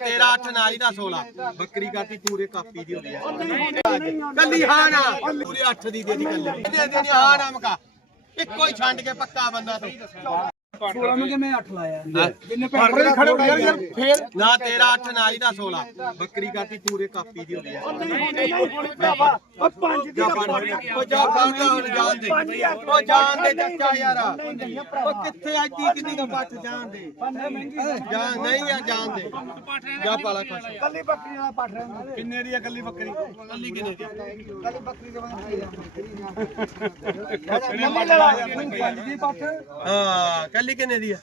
ਤੇਰਾ 8 ਨਾ ਇਹਦਾ 16 ਬੱਕਰੀ ਕਾਤੀ ਪੂਰੇ ਕਾਪੀ ਦੀ ਹੁੰਦੀ ਕੱਲੀ ਹਾਂ ਨਾ ਪੂਰੇ 8 ਦੀ ਦੇ ਦੀ ਕੱਲੀ। ਦੇ ਦੇਣੀ ਹਾਂ ਨਾ ਮਕਾ ਇੱਕੋ ਹੀ ਛੱਡ ਕੇ ਪੱਕਾ ਬੰਦਾ ਤੂੰ। 16 ਨੂੰ ਕਿਵੇਂ 8 ਲਾਇਆ? ਜਿੰਨੇ ਪੈਸੇ ਖੜੇ ਹੋ ਗਏ ਯਾਰ ਫੇਰ ਨਾ ਤੇਰਾ 8 ਨਾ ਇਹਦਾ 16 ਬੱਕਰੀ ਕਾਤੀ ਪੂਰੇ ਕਾਪੀ ਦੀ ਹੁੰਦੀ ਆ। ਉਹ ਪੰਜ ਦੀ ਜਾ ਫੜ ਉਹ ਜਾ ਫੜ ਜਾ ਹੁਣ ਜਾਣ ਦੇ। ਉਹ ਜਾਣ ਦੇ ਚੱਚਾ ਯਾਰ। ਉਹ ਕਿੱਥੇ ਅੱਜ ਤੀ ਕਿੰਨੀ ਦਾ। ਪੱਠ ਜਾਣ ਦੇ ਜਾ ਨਹੀਂ ਆ ਜਾਣ ਦੇ। ਜਾ ਪਾਲਾ ਖੁਸ਼। ਕੱਲੀ ਬੱਕਰੀ ਦਾ ਪਾਠ ਰਹਿੰਦਾ ਕਿੰਨੇ ਦੀ ਆ ਕੱਲੀ ਬੱਕਰੀ? ਕੱਲੀ ਕਿੰਨੇ ਦੀ ਆ? ਕੱਲੀ ਬੱਕਰੀ ਦੇ ਬੰਦੇ ਕੱਲੀ ਲੜਾ ਪੰਜ ਦੀ ਪਾਠ ਹਾਂ ਕੱਲੀ ਕਿੰਨੇ ਦੀ ਆ?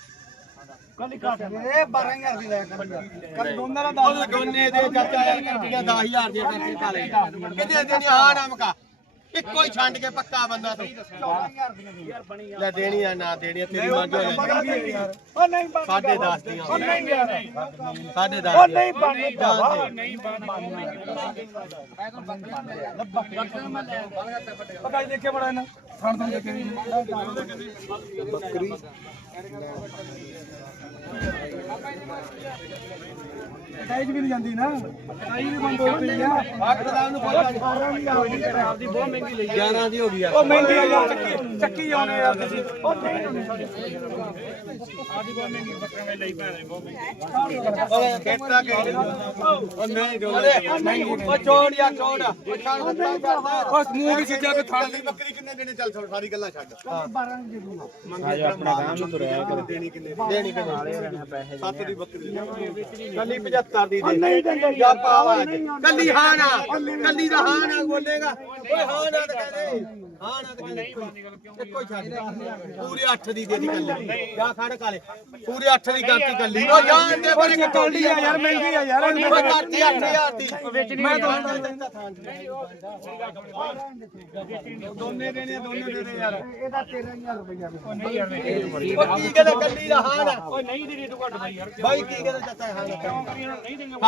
ਕੱਲੀ ਘੱਟ ਇਹ 12000 ਦੀ ਲੈ ਕੱਲੀ ਕੱਲ ਦੋਨਾਂ ਦਾ ਉਹ ਦੋਨੇ ਦੇ ਚਾਚਾ ਯਾਰ ਕੱਟੀਆਂ 10000 ਦੀਆਂ ਕੱਟੀ ਕਾਲੇ ਕਿੰਨੇ ਦੇਣੀ ਆ ਨਾ ਮਕਾ ਇੱਕੋ ਹੀ ਛੱਡ ਕੇ ਪੱਕਾ ਬੰਦਾ ਤੂੰ। 14000 ਦੀਆਂ ਲੈ ਦੇਣੀ ਆ ਨਾ ਦੇਣੀ ਆ ਤੇਰੀ ਮੱਝ ਹੋ ਜਾਂਦੀ ਉਹ ਨਹੀਂ ਬਣ ਸਾਢੇ 10 ਦੀਆਂ ਉਹ ਨਹੀਂ ਯਾਰ ਸਾਢੇ 10 ਉਹ ਨਹੀਂ ਬਣਨੀ ਭਰਾਵਾ ਨਹੀਂ ਪਕਾਈ ਦੇਖੇ ਬੜਾ ਇਹਨਾਂ? ਖਾਣ ਤੋਂ ਦੇਖੇ ਬੱਕਰੀ। ਕਟਾਈ ਵੀ ਨਹੀਂ ਜਾਂਦੀ ਨਾ। ਕਟਾਈ ਵੀ ਬੰਦ ਹੋ ਗਈ ਆ। ਦਾ ਨੂੰ ਬੋਲ ਆਪਦੀ ਬਹੁਤ ਮਹਿੰਗੀ ਲਈ 11 ਦੀ ਹੋ ਗਈ ਯਾਰ ਉਹ ਮਹਿੰਗੀ ਆ ਯਾਰ ਚੱਕੀ ਚੱਕੀ ਆਉਣੇ ਯਾਰ ਤੁਸੀਂ। ਉਹ ਨਹੀਂ ਓਏ ਖੇਤਾ ਕੇ ਉਹ ਨਹੀਂ ਡੋਲੇ ਉਹ ਛੋੜ ਯਾਰ ਛੋੜ ਉਹ ਛੱਡ ਦਿੱਤਾ ਕਰਦਾ। ਬਸ ਮੂੰਹ ਵੀ ਸਿੱਧਾ ਤੇ ਥਾਲ ਕੱਲੀ ਬੱਕਰੀ ਕਿੰਨੇ ਦੇਣੇ? ਚੱਲ ਛੋੜ ਸਾਰੀ ਗੱਲਾਂ ਛੱਡ। 12 ਦੇ ਦੂੰਗਾ। ਮੰਗੇ ਆਪਣਾ ਕੰਮ ਨੂੰ ਤੁਰਿਆ ਕਰ ਦੇਣੀ ਕਿੰਨੇ ਦੀ? ਦੇਣੀ ਕਿੰਨੇ ਸੱਤ ਦੀ ਬੱਕਰੀ ਕੱਲੀ 75 ਦੀ ਦੇ ਨਹੀਂ ਦਿੰਦੇ ਜਾ। ਪਾਵਾ ਕੱਲੀ ਹਾਂ ਨਾ ਕੱਲੀ ਦਾ ਹਾਂ ਨਾ ਬੋਲੇਗਾ। ਓਏ ਹਾਂ ਨਾ ਤਾਂ ਕਹਦੇ ਹਾਂ ਨਾ ਤਾਂ ਕਹਦੇ ਇੱਕੋ ਹੀ ਛੱਡ ਪੂਰੇ 8 ਦੀ ਦੇ ਦੀ ਕੱਲੀ ਜਾ ਖੜ ਕਾਲੇ ਪੂਰੇ 8 ਦੀ ਕਰਤੀ ਕੱਲੀ ਉਹ ਜਾਣ ਦੇ ਬਰੇ ਕਟੌਲੀ ਆ ਯਾਰ ਮਹਿੰਗੀ ਆ ਯਾਰ ਉਹ ਕਰਤੀ 8000 ਦੀ ਮੈਂ ਤਾਂ ਦੋਨੇ ਦੇਣੇ ਦੋਨੇ ਦੇਣੇ ਯਾਰ ਇਹਦਾ 13000 ਰੁਪਇਆ ਉਹ ਕੀ ਕਹਿੰਦਾ ਕੱਲੀ ਦਾ ਹਾਂ ਨਾ ਓਏ ਨਹੀਂ ਦੀ ਤੂੰ ਘੱਟ ਬਾਈ ਯਾਰ ਬਾਈ ਕੀ ਕਹਿੰਦਾ ਚਾਚਾ ਹਾਂ ਨਾ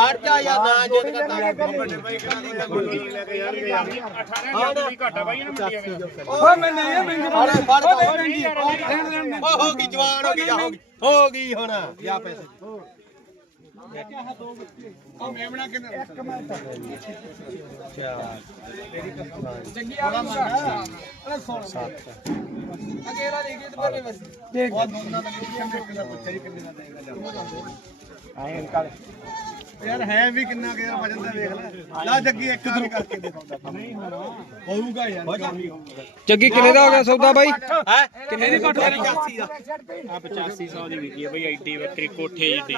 ਹਟ ਜਾ ਯਾਰ ਨਾ ਜਿੱਦ ਕਰਦਾ ਵੱਡੇ ਬਾਈ ਕੱਲੀ ਦਾ ਗੋਲੀ ਲੈ ਕੇ ਯਾਰ 18000 ਦੀ ਘਾਟਾ ਬਾਈ ਨਾ ਮੰਡੀ ਓਏ ਮੈਂ ਨਹੀਂ ਇਹ ਮਹਿੰਗੀ ਫੜ ਫੜ ਓਏ ਮਹਿੰਗੀ ਲੈਣ ਲੈਣ ਉਹ ਹੋ ਗਈ ਜਵਾਨ ਹੋ ਗਈ ਜਾ, ਹੋ ਗਈ ਹੋ ਗਈ ਹੁਣ। ਜਾ ਪੈਸੇ। ਉਹ ਮੇਮਣਾ ਕਿੰਨੇ ਇੱਕ ਮਿੰਟ। ਚੰਗੀ ਆ ਅਰੇ ਸੋਣ। ਸੱਤ ਅਗੇਰਾ ਦੇ ਗੇਟ ਪਰ ਬਸ ਦੇਖ। ਉਹ ਦੋਨਾਂ ਦਾ ਕਿੰਨੇ ਕਿੰਨਾ ਪੁੱਛਿਆ ਕਿੰਨੇ ਦਾ ਦੇਗਾ ਆਏ ਕਾਲੇ ਯਾਰ ਹੈ ਵੀ ਕਿੰਨਾ ਕਿ ਯਾਰ ਵਜਨ ਦਾ ਦੇਖ ਲੈ। ਲਾ ਜੱਗੀ ਇੱਕ ਗੱਲ ਕਰਕੇ ਦਿਖਾਉਂਦਾ ਨਹੀਂ ਹੋਊਗਾ ਯਾਰ। ਜੱਗੀ ਕਿੰਨੇ ਦਾ ਹੋ ਗਿਆ ਸੌਦਾ ਬਾਈ? ਹੈ? ਕਿੰਨੇ ਦੀ ਘੱਟ 85 ਦਾ ਆ 8500 ਦੀ ਵਿਕੀ ਹੈ ਬਈ ਐਡੀ ਬੱਕਰੀ ਕੋਠੇ ਜਿੱਡੀ